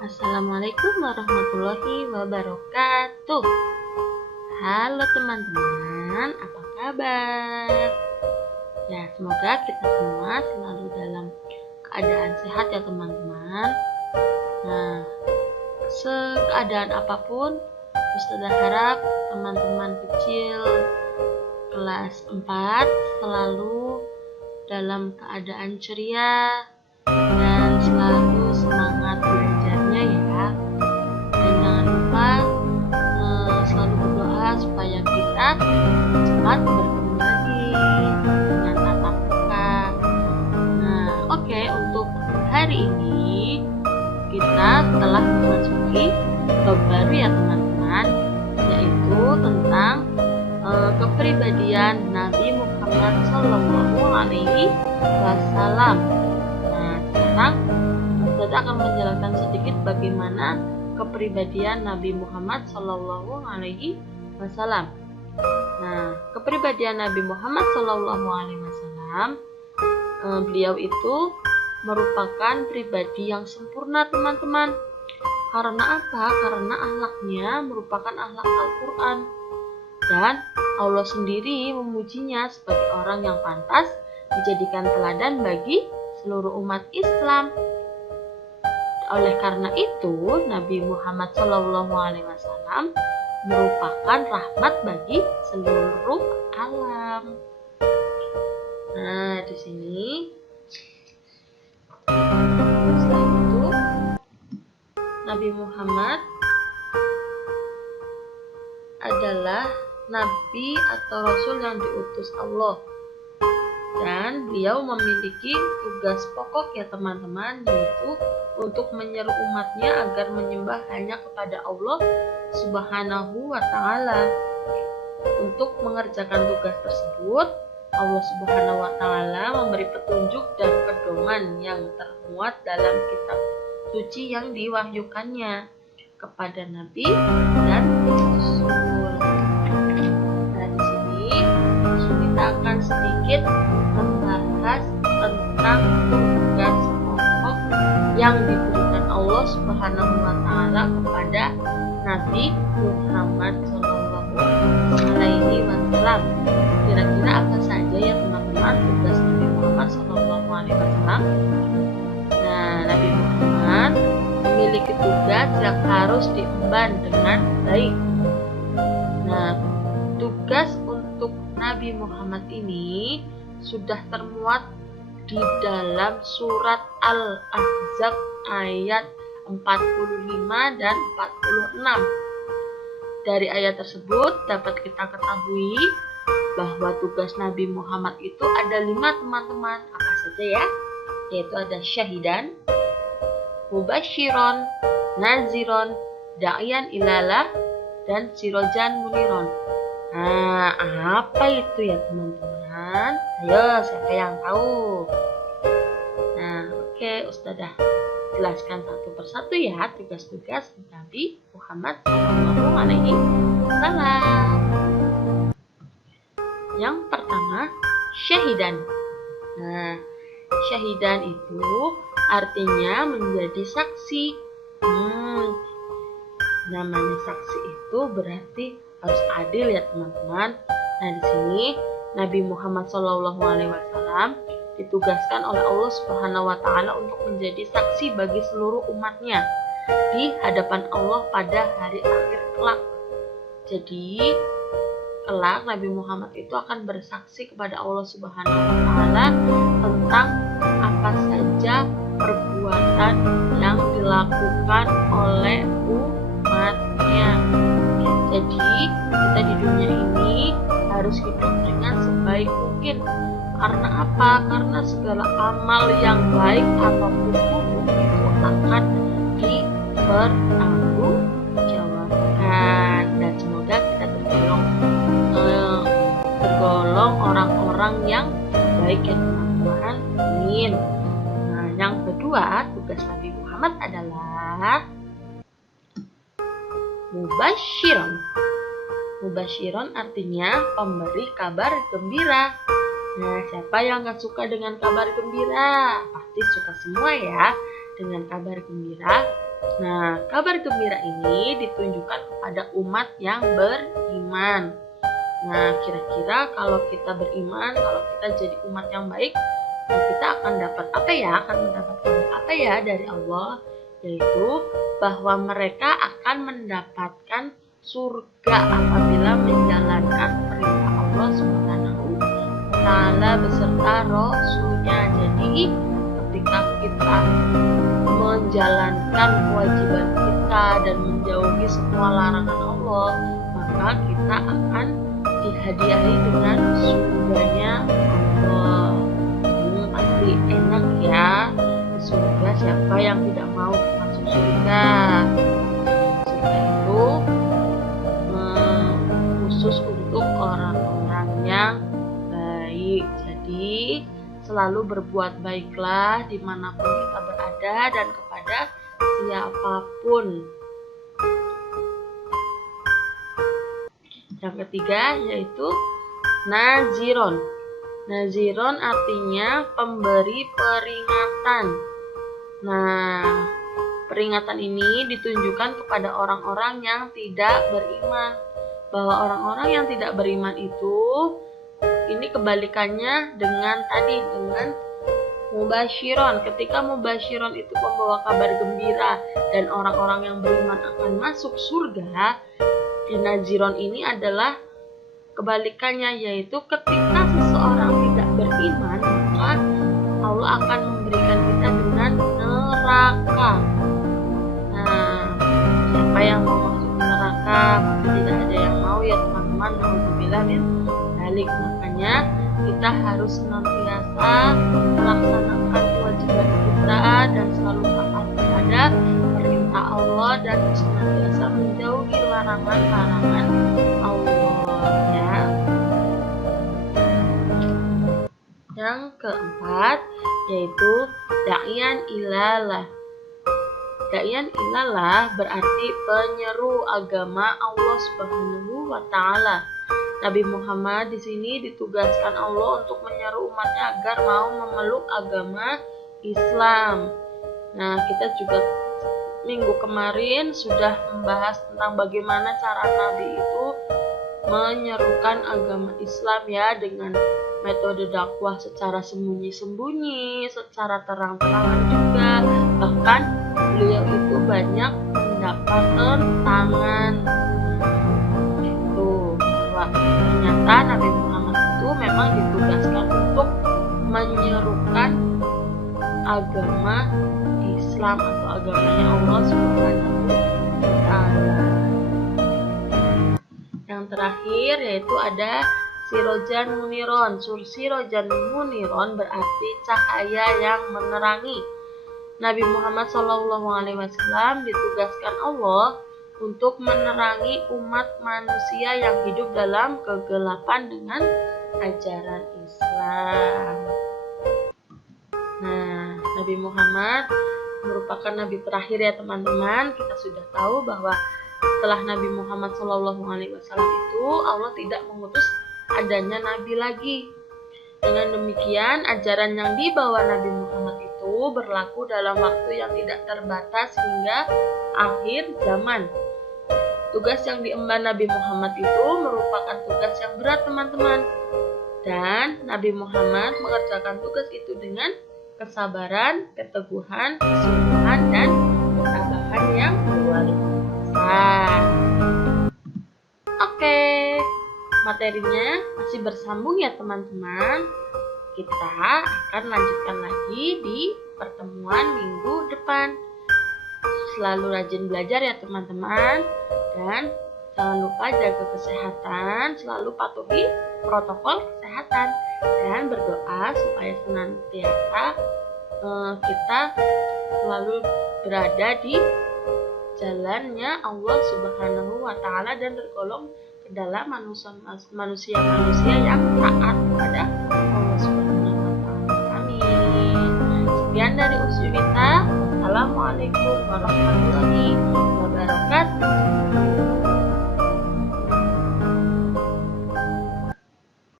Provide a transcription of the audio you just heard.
Assalamualaikum warahmatullahi wabarakatuh. Halo teman-teman, apa kabar? Ya, semoga kita semua selalu dalam keadaan sehat ya teman-teman. Nah, keadaan apapun, Ustazah harap teman-teman kecil kelas 4 selalu dalam keadaan ceria dan selalu semangat belajarnya ya. Dan jangan lupa selalu berdoa supaya kita cepat bertemu lagi dengan tatap muka. Nah, oke, untuk hari ini kita telah memasuki bab baru ya teman-teman, yaitu tentang kepribadian Nabi Muhammad Shallallahu Alaihi Wasallam. Nah, sekarang Ustazah akan menjelaskan sedikit bagaimana kepribadian Nabi Muhammad Shallallahu Alaihi Wasallam. Nah, kepribadian Nabi Muhammad Shallallahu Alaihi Wasallam, beliau itu merupakan pribadi yang sempurna teman-teman. Karena apa? Karena akhlaknya merupakan akhlak Al-Quran. Dan Allah sendiri memujinya sebagai orang yang pantas dijadikan teladan bagi seluruh umat Islam. Oleh karena itu, Nabi Muhammad SAW merupakan rahmat bagi seluruh alam. Nah, di sini setelah itu Nabi Muhammad adalah nabi atau rasul yang diutus Allah, dan beliau memiliki tugas pokok ya teman-teman, yaitu untuk menyeru umatnya agar menyembah hanya kepada Allah Subhanahu wa Ta'ala. Untuk mengerjakan tugas tersebut, Allah Subhanahu wa Ta'ala memberi petunjuk dan pedoman yang termuat dalam kitab suci yang diwahyukannya kepada Nabi dan Rasul. Kita akan sedikit membahas tentang tugas pokok yang diberikan Allah Subhanahu wa Ta'ala kepada Nabi Muhammad Shallallahu Alaihi Wasallam. Kira-kira apa saja ya teman-teman tugas Nabi Muhammad Shallallahu Alaihi Wasallam? Nah, Nabi Muhammad memiliki tugas yang harus diemban dengan baik. Nah, tugas untuk Nabi Muhammad ini sudah termuat di dalam surat Al-Ahzab ayat 45 dan 46. Dari ayat tersebut dapat kita ketahui bahwa tugas Nabi Muhammad itu ada 5 teman-teman. Apa saja ya? Yaitu ada syahidan, mubasyiron, naziron, da'iyan ilalah, dan sirojan muniron. Nah, apa itu ya teman-teman? Ayo, siapa yang tahu? Nah, oke, Ustazah jelaskan satu persatu ya tugas-tugas Nabi Muhammad SAW. Yang pertama, syahidan. Nah, syahidan itu artinya menjadi saksi. Namanya saksi itu berarti harus adil ya teman-teman. Nah, di sini Nabi Muhammad SAW ditugaskan oleh Allah Subhanahu wa Ta'ala untuk menjadi saksi bagi seluruh umatnya di hadapan Allah pada hari akhir kelak. Jadi kelak Nabi Muhammad itu akan bersaksi kepada Allah Subhanahu wa Ta'ala tentang apa saja perbuatan yang dilakukan oleh umatnya. Jadi kita di dunia ini harus hidup dengan sebaik mungkin. Karena apa? Karena segala amal yang baik ataupun buruk itu akan dipertanggungjawabkan. Dan semoga kita tergolong orang-orang yang baik ya teman-teman. Amin. Nah, yang kedua, tugas Nabi Muhammad adalah mubasyiron. Mubasyiron artinya pemberi kabar gembira. Nah, siapa yang gak suka dengan kabar gembira? Pasti suka semua ya dengan kabar gembira. Nah, kabar gembira ini ditunjukkan kepada umat yang beriman. Nah, kira-kira kalau kita beriman, kalau kita jadi umat yang baik, kita akan dapat apa ya? Akan mendapatkan apa ya dari Allah? Yaitu bahwa mereka akan mendapatkan surga apabila menjalankan perintah Allah Subhanahu wa Ta'ala beserta Rasulnya. Jadi, ketika kita menjalankan kewajiban kita dan menjauhi semua larangan Allah, maka kita akan dihadiahi dengan surganya Allah. Pasti enak ya di surga. Siapa yang tidak mau masuk surga? Surga itu khusus untuk orang-orang yang baik. Jadi selalu berbuat baiklah dimanapun kita berada dan kepada siapapun. Yang ketiga yaitu naziron. Naziron artinya pemberi peringatan. Nah, peringatan ini ditunjukkan kepada orang-orang yang tidak beriman. Bahwa orang-orang yang tidak beriman itu ini kebalikannya dengan mubasyiron. Ketika mubasyiron itu membawa kabar gembira dan orang-orang yang beriman akan masuk surga, naziron ini adalah kebalikannya, yaitu ketika seseorang tidak beriman, maka Allah akan memberikan kita dengan neraka. Nah, siapa yang mau masuk neraka? Pasti tidak ada yang mau ya teman-teman. Alhamdulillah min dzalik. Makanya kita harus senantiasa melaksanakan kewajiban kita dan selalu taat kepada perintah Allah dan senantiasa menjauhi larangan-larangan Allah ya. Yang keempat yaitu da'iyan ilalah. Da'iyan ilalah berarti penyeru agama Allah Subhanahu wa Ta'ala. Nabi Muhammad di sini ditugaskan Allah untuk menyeru umatnya agar mau memeluk agama Islam. Nah, kita juga minggu kemarin sudah membahas tentang bagaimana cara Nabi itu menyerukan agama Islam ya, dengan metode dakwah secara sembunyi-sembunyi, secara terang-terangan juga. Bahkan beliau itu banyak mendapat tantangan. Ternyata Nabi Muhammad itu memang ditugaskan untuk menyerukan agama Islam atau agamanya Allah Subhanahu wa Ta'ala. Yang terakhir yaitu ada sirojan muniron. Sirojan muniron berarti cahaya yang menerangi. Nabi Muhammad SAW ditugaskan Allah untuk menerangi umat manusia yang hidup dalam kegelapan dengan ajaran Islam. Nah, Nabi Muhammad merupakan nabi terakhir ya teman-teman. Kita sudah tahu bahwa setelah Nabi Muhammad SAW itu Allah tidak mengutus adanya nabi lagi. Dengan demikian, ajaran yang dibawa Nabi Muhammad itu berlaku dalam waktu yang tidak terbatas hingga akhir zaman. Tugas yang diemban Nabi Muhammad itu merupakan tugas yang berat teman-teman. Dan Nabi Muhammad mengerjakan tugas itu dengan kesabaran, keteguhan, kesungguhan, dan ketabahan yang luar biasa. Oke, materinya masih bersambung ya teman-teman. Kita akan lanjutkan lagi di pertemuan minggu depan. Selalu rajin belajar ya teman-teman. Dan jangan lupa jaga kesehatan, selalu patuhi protokol kesehatan, dan berdoa supaya senantiasa kita selalu berada di jalannya Allah Subhanahu wa Ta'ala dan tergolong ke dalam manusia-manusia yang taat kepada Allah Subhanahu wa Ta'ala. Amin. Sekian dari Usyunita. Assalamualaikum warahmatullahi wabarakatuh.